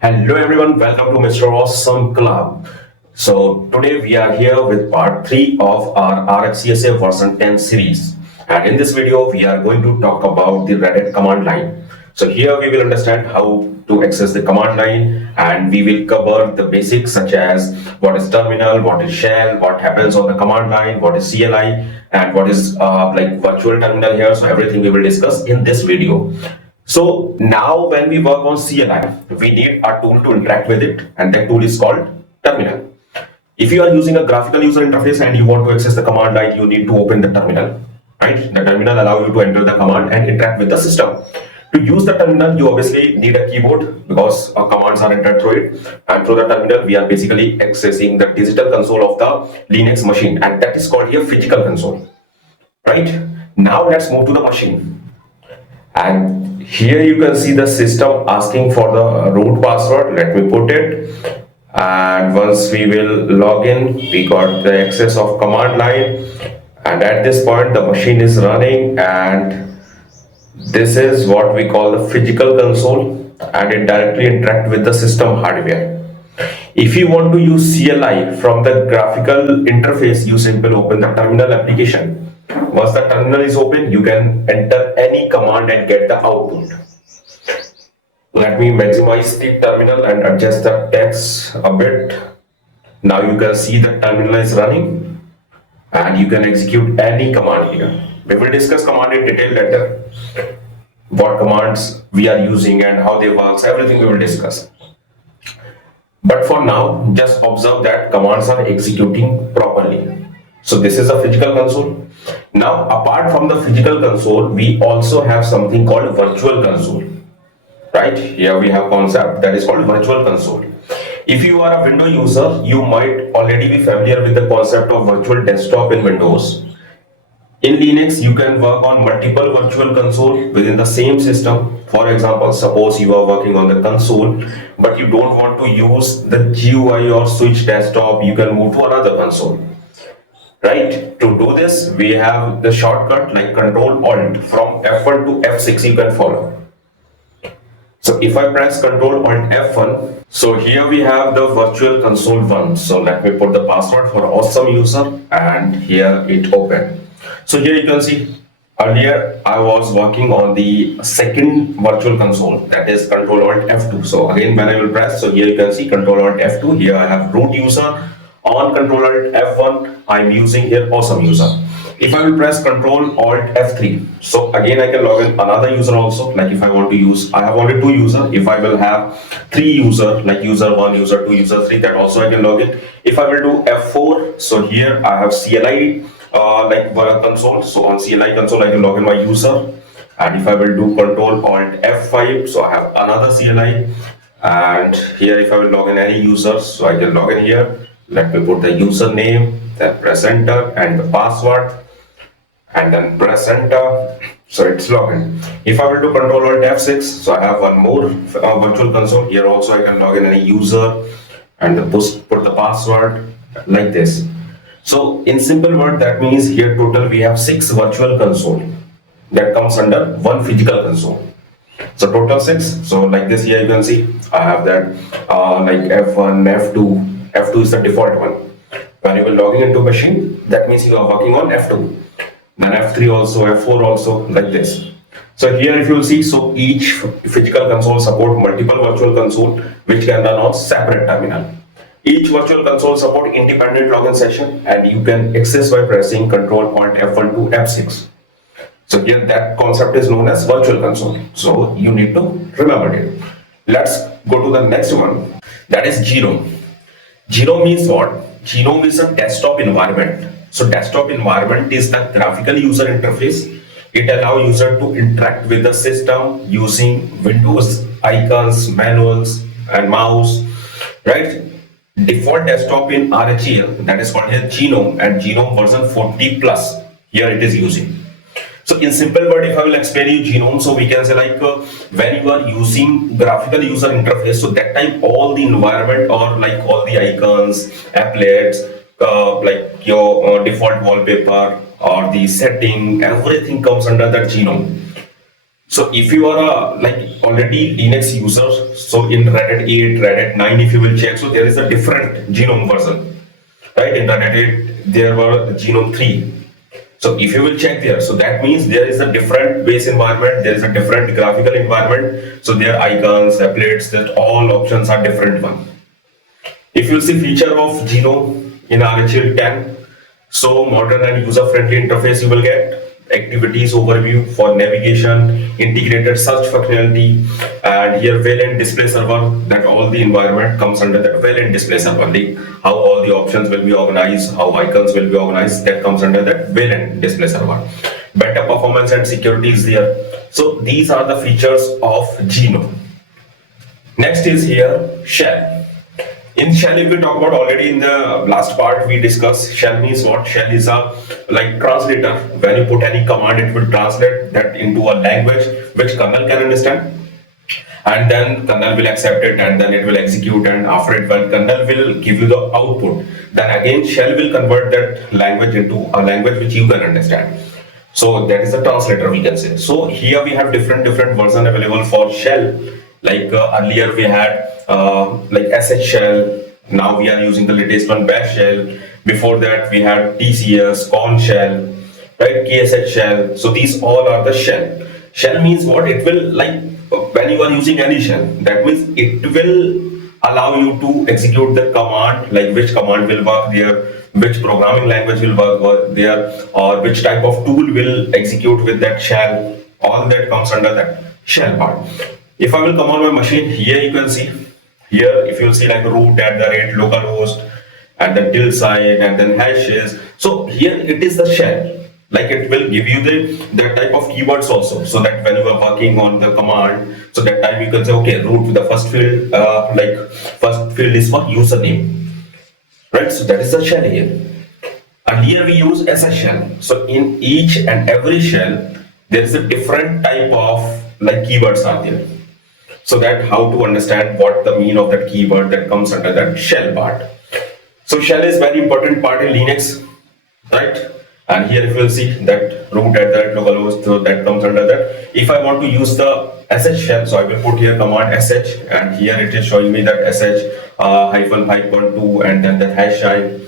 Hello everyone, welcome to Mr. Awesome Club. So today we are here with part 3 of our RHCSA version 10 series. And in this video we are going to talk about the Reddit command line. So here we will understand how to access the command line, and we will cover the basics such as what is terminal, what is shell, what happens on the command line, what is CLI, and what is like virtual terminal here. So everything we will discuss in this video. So now when we work on CLI, we need a tool to interact with it, and that tool is called terminal. If you are using a graphical user interface and you want to access the command line, you need to open the terminal, right? The terminal allows you to enter the command and interact with the system. To use the terminal, you obviously need a keyboard because our commands are entered through it. And through the terminal, we are basically accessing the digital console of the Linux machine, and that is called here physical console, right? Now let's move to the machine. And here you can see the system asking for the root password. Let me put it. And once we will log in, we got the access of command line. And at this point, the machine is running, and this is what we call the physical console, and it directly interact with the system hardware. If you want to use CLI from the graphical interface, you simply open the terminal application. Once the terminal is open, you can enter any command and get the output. Let me maximize the terminal and adjust the text a bit. Now you can see the terminal is running, and you can execute any command here. We will discuss command in detail later. What commands we are using and how they work, everything we will discuss. But for now, just observe that commands are executing properly. So this is a physical console. Now, apart from the physical console, we also have something called virtual console. Right? Here we have concept that is called virtual console. If you are a Windows user, you might already be familiar with the concept of virtual desktop in Windows. In Linux, you can work on multiple virtual console within the same system. For example, suppose you are working on the console, but you don't want to use the GUI or switch desktop, you can move to another console. Right? To do this, we have the shortcut like Control Alt from F1 to F6 you can follow. So if I press Control Alt F1, so here we have the virtual console 1. So let me put the password for awesome user, and here it opened. So here you can see earlier I was working on the second virtual console, that is Control Alt F2. So again when I will press, so here you can see Control Alt F2. Here I have root user. On Control Alt F1, I'm using here awesome user. If I will press Control Alt F3, so again I can log in another user also. Like if I want to use, I have only 2 users. If I will have 3 user, like user 1, user 2, user 3, that also I can log in. If I will do F4, so here I have CLI like console. So on CLI console I can log in my user. And if I will do Control Alt F5, so I have another CLI. And here if I will log in any user, so I can log in here. Let me put the username, then press enter and the password, and then press enter. So it's login. If I will do Control Alt F6, so I have one more virtual console. Here also I can log in any user and put the password like this. So in simple word, that means here total we have 6 virtual console that comes under one physical console. So total 6. So like this here you can see I have that like F1, F2. F2 is the default one. When you will logging into machine, that means you are working on F2. Then F3 also, F4 also, like this. So here if you will see, so each physical console support multiple virtual console which can run on separate terminal. Each virtual console support independent login session, and you can access by pressing Control Alt F1 to F6. So here that concept is known as virtual console. So you need to remember it. Let's go to the next one. That is GNOME. GNOME means what? GNOME is a desktop environment. So desktop environment is the graphical user interface. It allows user to interact with the system using Windows icons, manuals, and mouse. Right? Default desktop in RHEL, that is called here GNOME, and GNOME version 40 plus. Here it is using. So in simple word, if I will explain you GNOME, so we can say like when you are using graphical user interface, so that time all the environment or like all the icons, applets, like your default wallpaper or the setting, everything comes under that GNOME. So if you are a already Linux user, so in Red Hat 8, Red Hat 9, if you will check, so there is a different GNOME version, right? In Red Hat 8, there were GNOME 3. So if you will check there, so that means there is a different base environment, there is a different graphical environment. So their icons, applets, that all options are different one. If you see feature of GNOME in RHCSA 10, so modern and user-friendly interface you will get. Activities overview for navigation, integrated search functionality, and here well-end display server, that all the environment comes under that well-end display server. How all the options will be organized, how icons will be organized, that comes under that well-end display server. Better performance and security is there. So these are the features of GNOME. Next is here shell. In shell, if we talk about already in the last part, we discussed shell means what? Shell is a translator. When you put any command, it will translate that into a language which kernel can understand, and then kernel will accept it, and then it will execute. And after it, when kernel will give you the output, then again shell will convert that language into a language which you can understand. So that is the translator, we can say. So here we have different version available for shell. Earlier we had sh shell. Now we are using the latest one, bash shell. Before that we had tcs, con shell, right, ksh shell. So these all are the shell. Shell means what? It will, when you are using any shell, that means it will allow you to execute the command, which command will work there, which programming language will work there, or which type of tool will execute with that shell. All that comes under that shell part. If I will come on my machine, here you can see, here if you'll see root @ localhost and then ~, and then hashes. So here it is the shell. It will give you that type of keywords also, so that when you are working on the command, so that time you can say, okay, root, the first field, first field is for username, right? So that is the shell here. And here we use sh shell. So in each and every shell, there is a different type of keywords are there. So that how to understand what the mean of that keyword that comes under that shell part. So shell is very important part in Linux, right? And here if you will see that root @ localhost, so that comes under that. If I want to use the sh shell, so I will put here command sh, and here it is showing me that sh -5.2 and then the hash sign.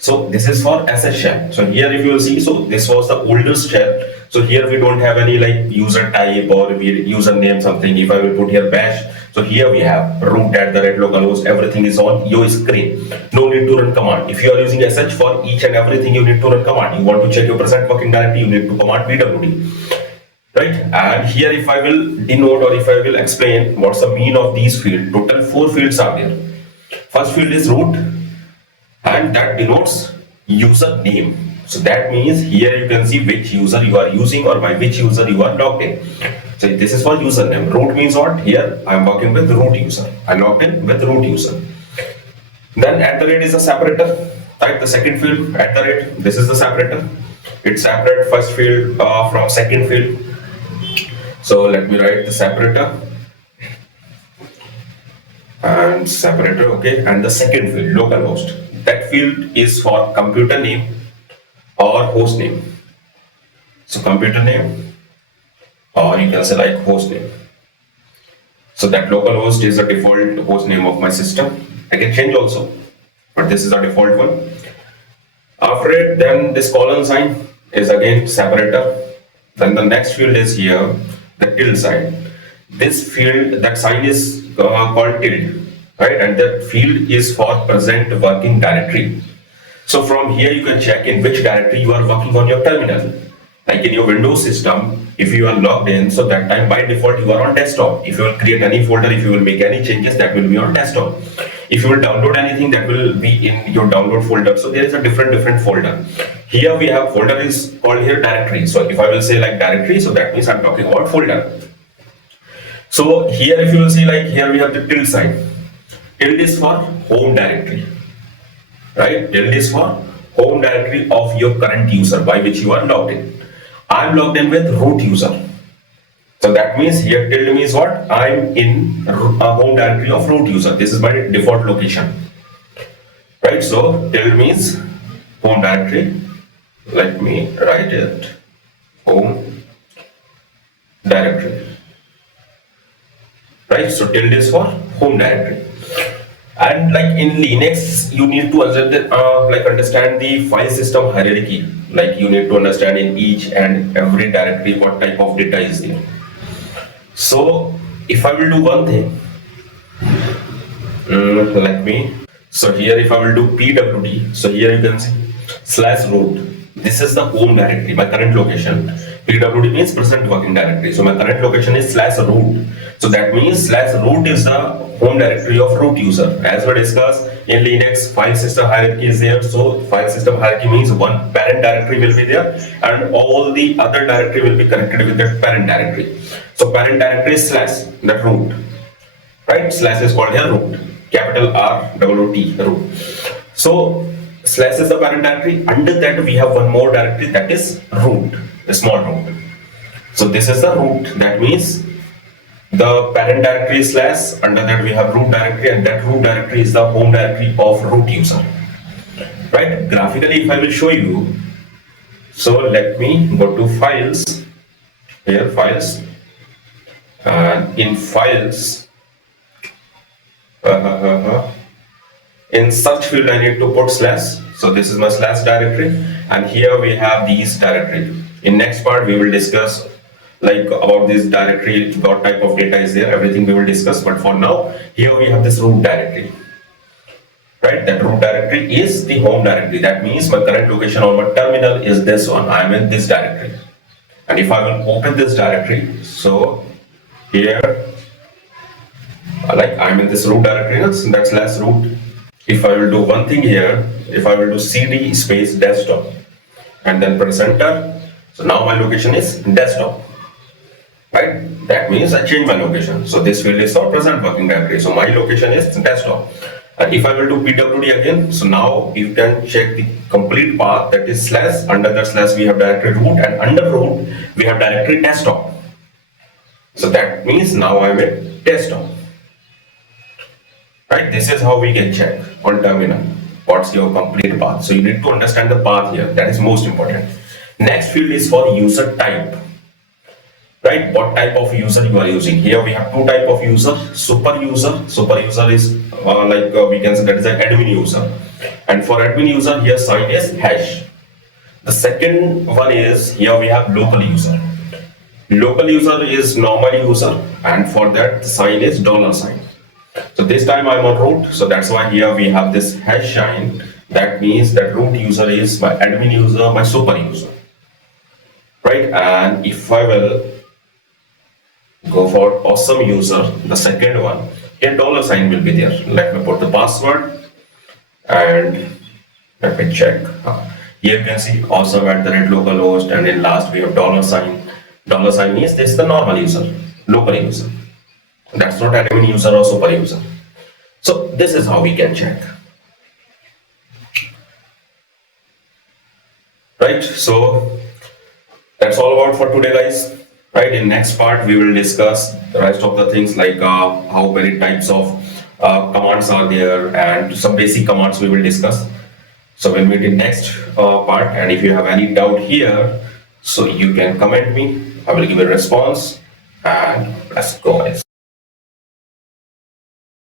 So this is for sh shell. So here if you will see, so this was the oldest shell. So here we don't have any user type or username something. If I will put here bash, so here we have root @ localhost, everything is on your screen. No need to run command. If you are using sh, for each and everything you need to run command. You want to check your present working directory, you need to command pwd, right? And here if I will denote or if I will explain what's the mean of these fields, total 4 fields are there. First field is root, and that denotes user name. So that means here you can see which user you are using or by which user you are logged in. So this is for username. Root means what? Here I am working with root user. I logged in with root user. Then @ is a separator, right? The second field @, this is the separator. It separates first field from second field. So let me write the separator and separator, okay. And the second field, localhost. That field is for computer name or host name. So computer name, or you can say host name. So that localhost is the default host name of my system. I can change also, but this is the default one. After it, then this colon sign is again separator. Then the next field is here, the tilde sign. This field, that sign is called tilde, right? And that field is for present working directory. So from here you can check in which directory you are working on your terminal. Like in your Windows system, if you are logged in, so that time by default you are on desktop. If you will create any folder, if you will make any changes, that will be on desktop. If you will download anything, that will be in your download folder. So there is a different folder. Here we have folder is called here directory. So if I will say directory, so that means I'm talking about folder. So here if you will see here we have the tilde sign. Tilde is for home directory, right? Tilde is for home directory of your current user by which you are logged in. I'm logged in with root user. So that means here tilde means what? I'm in a home directory of root user. This is my default location, right? So tilde means home directory. Let me write it, home directory. right? So tilde is for home directory. And like in Linux, you need to understand the file system hierarchy. Like you need to understand in each and every directory what type of data is there. So if I will do one thing, let me. So here if I will do pwd, so here you can see /root. This is the home directory, my current location. Pwd means present working directory. So my current location is /root. So that means /root is the home directory of root user. As we discussed in Linux, file system hierarchy is there. So file system hierarchy means one parent directory will be there and all the other directory will be connected with that parent directory. So parent directory is / that root, right? Slash is called here root, capital R-O-O-T, root. So slash is the parent directory. Under that we have one more directory, that is root, the small root. So this is the root. That means the parent directory is /, under that we have root directory, and that root directory is the home directory of root user, right? Graphically, if I will show you, so let me go to files, here files, and in files, in search field I need to put /. So this is my / directory, and here we have these directory. In next part we will discuss like about this directory, what type of data is there, everything we will discuss. But for now, here we have this root directory, right? That root directory is the home directory. That means my current location on my terminal is this one. I am in this directory, and if I will open this directory, so here like I'm in this root directory, so that's /root. If I will do one thing here, if I will do cd space desktop and then press enter, so now my location is desktop, right? That means I change my location. So this field is for present working directory. So my location is desktop. And if I will do pwd again, so now you can check the complete path, that is /, under that / we have directory root, and under root we have directory desktop. So that means now I am at desktop, right? This is how we can check on terminal what's your complete path. So you need to understand the path here, that is most important. Next field is for user type, right? What type of user you are using. Here we have two type of user, super user. Super user is we can say that is an admin user, and for admin user here sign is hash. The second one is here we have local user. Local user is normal user, and for that the sign is $sign. So this time I'm on root, so that's why here we have this hash sign. That means that root user is my admin user, my super user, right? And if I will go for awesome user, the second one, here $sign will be there. Let me put the password and let me check. Here you can see awesome @localhost, and in last we have $sign. $sign means this is the normal user, local user. That's not admin user or super user. So this is how we can check, right? So that's all about for today, guys. Right, in next part we will discuss the rest of the things, like how many types of commands are there, and some basic commands we will discuss. So we'll meet in next part, and if you have any doubt here, so you can comment me, I will give a response, and let's go, guys.